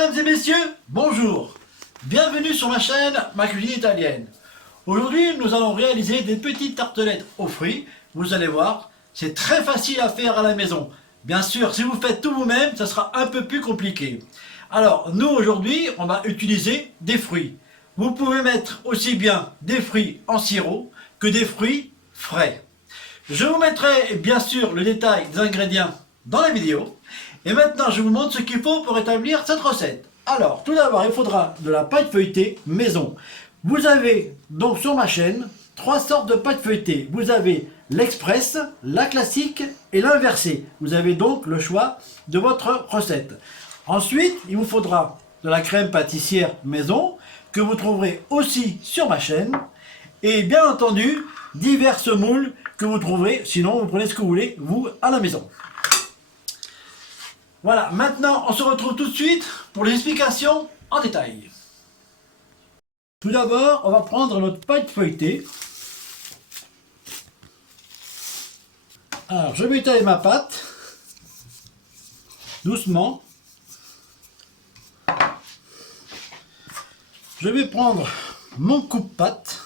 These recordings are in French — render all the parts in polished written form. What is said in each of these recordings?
Mesdames et messieurs, bonjour. Bienvenue sur ma chaîne Ma Cuisine Italienne. Aujourd'hui, nous allons réaliser des petites tartelettes aux fruits. Vous allez voir, c'est très facile à faire à la maison. Bien sûr, si vous faites tout vous-même, ça sera un peu plus compliqué. Alors, nous aujourd'hui, on va utiliser des fruits. Vous pouvez mettre aussi bien des fruits en sirop que des fruits frais. Je vous mettrai bien sûr le détail des ingrédients dans la vidéo. Et maintenant, je vous montre ce qu'il faut pour établir cette recette. Alors, tout d'abord, il faudra de la pâte feuilletée maison. Vous avez donc sur ma chaîne 3 sortes de pâte feuilletée. Vous avez l'express, la classique et l'inversée. Vous avez donc le choix de votre recette. Ensuite, il vous faudra de la crème pâtissière maison que vous trouverez aussi sur ma chaîne. Et bien entendu, diverses moules que vous trouverez. Sinon, vous prenez ce que vous voulez, vous, à la maison. Voilà, maintenant on se retrouve tout de suite pour les explications en détail. Tout d'abord, on va prendre notre pâte feuilletée. Alors, je vais étaler ma pâte, doucement. Je vais prendre mon coupe-pâte.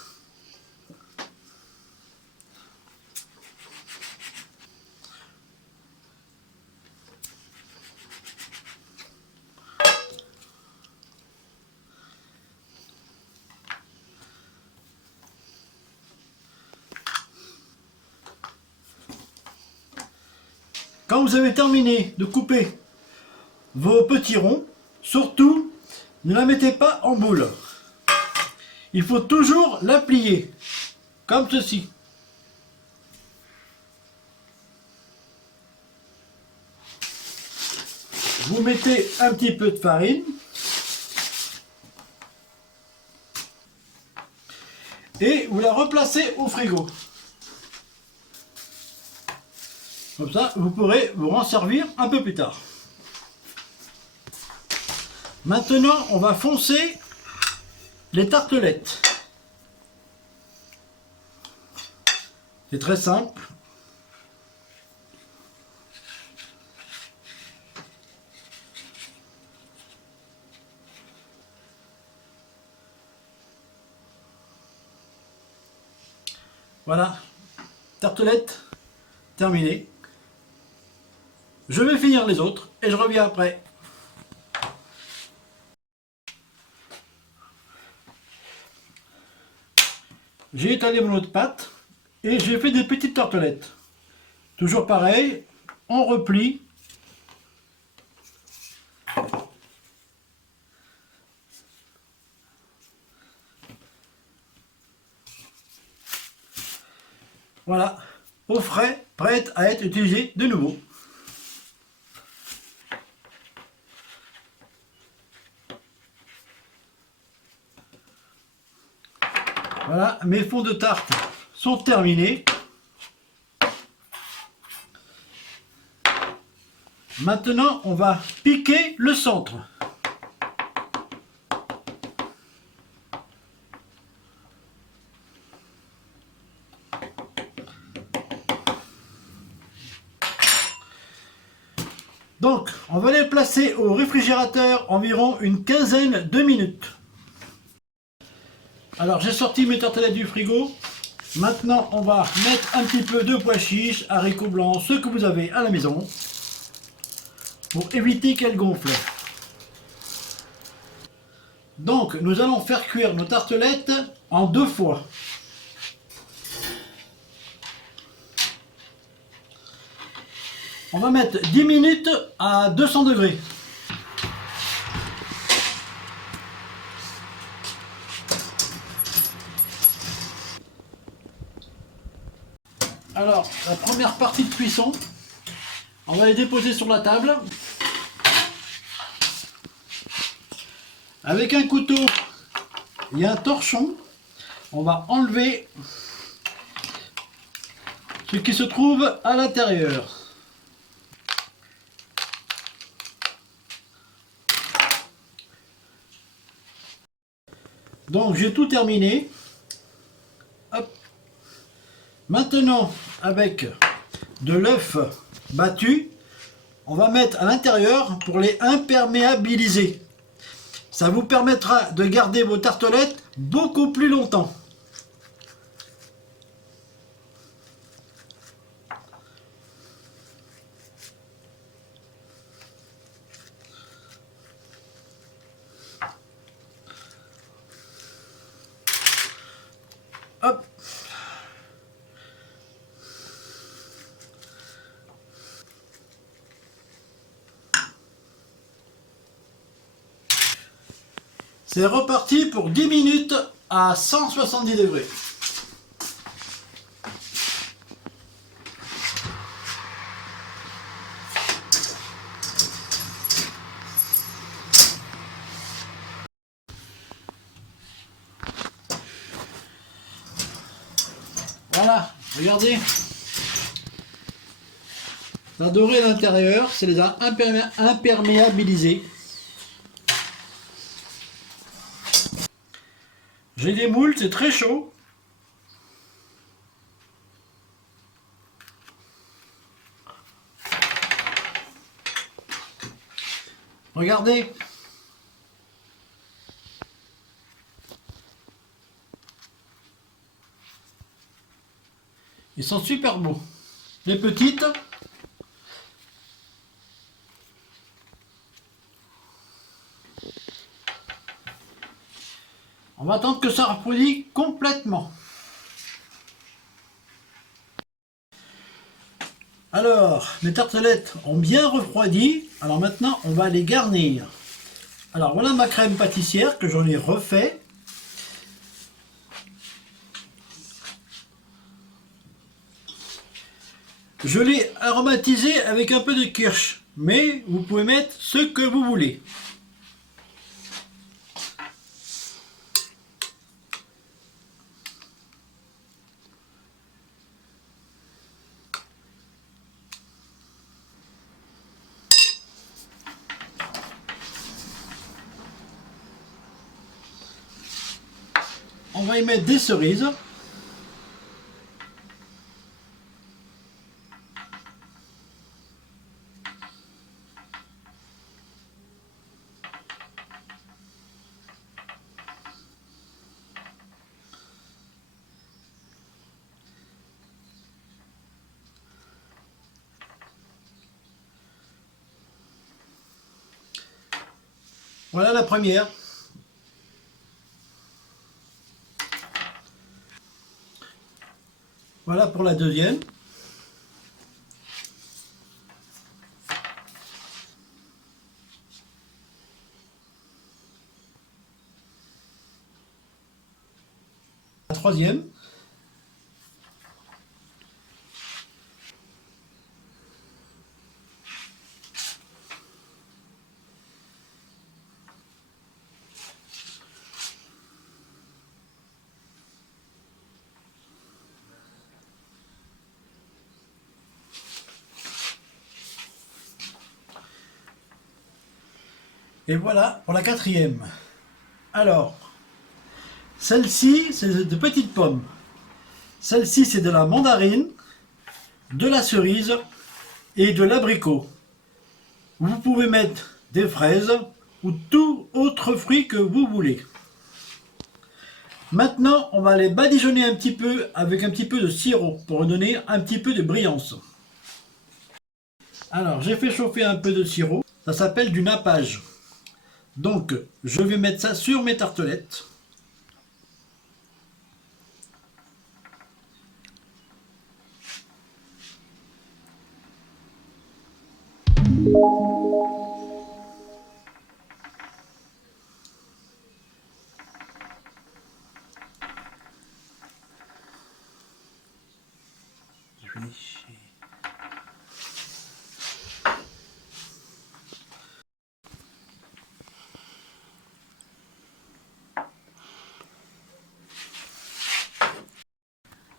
Quand vous avez terminé de couper vos petits ronds, surtout, ne la mettez pas en boule. Il faut toujours la plier, comme ceci. Vous mettez un petit peu de farine. Et vous la replacez au frigo. Comme ça, vous pourrez vous en servir un peu plus tard. Maintenant, on va foncer les tartelettes. C'est très simple. Voilà, tartelette terminée. Je vais finir les autres et je reviens après. J'ai étalé mon autre pâte et j'ai fait des petites tartelettes. Toujours pareil, on replie. Voilà, au frais, prête à être utilisée de nouveau. Voilà, mes fonds de tarte sont terminés. Maintenant, on va piquer le centre. Donc, on va les placer au réfrigérateur environ une quinzaine de minutes. Alors, j'ai sorti mes tartelettes du frigo. Maintenant, on va mettre un petit peu de pois chiches, haricots blancs, ce que vous avez à la maison, pour éviter qu'elles gonflent. Donc, nous allons faire cuire nos tartelettes en 2 fois. On va mettre 10 minutes à 200 degrés. Alors, la première partie de cuisson, on va les déposer sur la table. Avec un couteau et un torchon, on va enlever ce qui se trouve à l'intérieur. Donc j'ai tout terminé. Hop. Maintenant, avec de l'œuf battu, on va mettre à l'intérieur pour les imperméabiliser. Ça vous permettra de garder vos tartelettes beaucoup plus longtemps. Hop. C'est reparti pour 10 minutes à 170 degrés. Voilà, regardez. Ça a doré à l'intérieur, c'est les a imperméabilisés. J'ai des moules, c'est très chaud. Regardez. Ils sont super beaux. Les petites. On va attendre que ça refroidisse complètement. Alors, mes tartelettes ont bien refroidi. Alors maintenant, on va les garnir. Alors voilà ma crème pâtissière que j'en ai refait. Je l'ai aromatisé avec un peu de kirsch. Mais vous pouvez mettre ce que vous voulez. On va y mettre des cerises. Voilà la première. Voilà pour la deuxième. La troisième. Et voilà pour la quatrième. Alors, celle-ci, c'est de petites pommes. Celle-ci, c'est de la mandarine, de la cerise et de l'abricot. Vous pouvez mettre des fraises ou tout autre fruit que vous voulez. Maintenant, on va les badigeonner un petit peu avec un petit peu de sirop pour donner un petit peu de brillance. Alors, j'ai fait chauffer un peu de sirop. Ça s'appelle du nappage. Donc, je vais mettre ça sur mes tartelettes.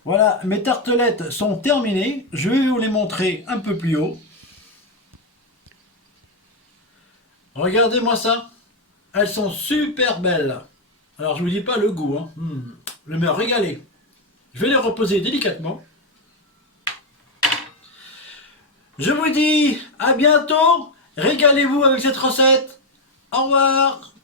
Voilà, mes tartelettes sont terminées. Je vais vous les montrer un peu plus haut. Regardez-moi ça. Elles sont super belles. Alors, je vous dis pas le goût. Hein. Je me régaler. Je vais les reposer délicatement. Je vous dis à bientôt. Régalez-vous avec cette recette. Au revoir.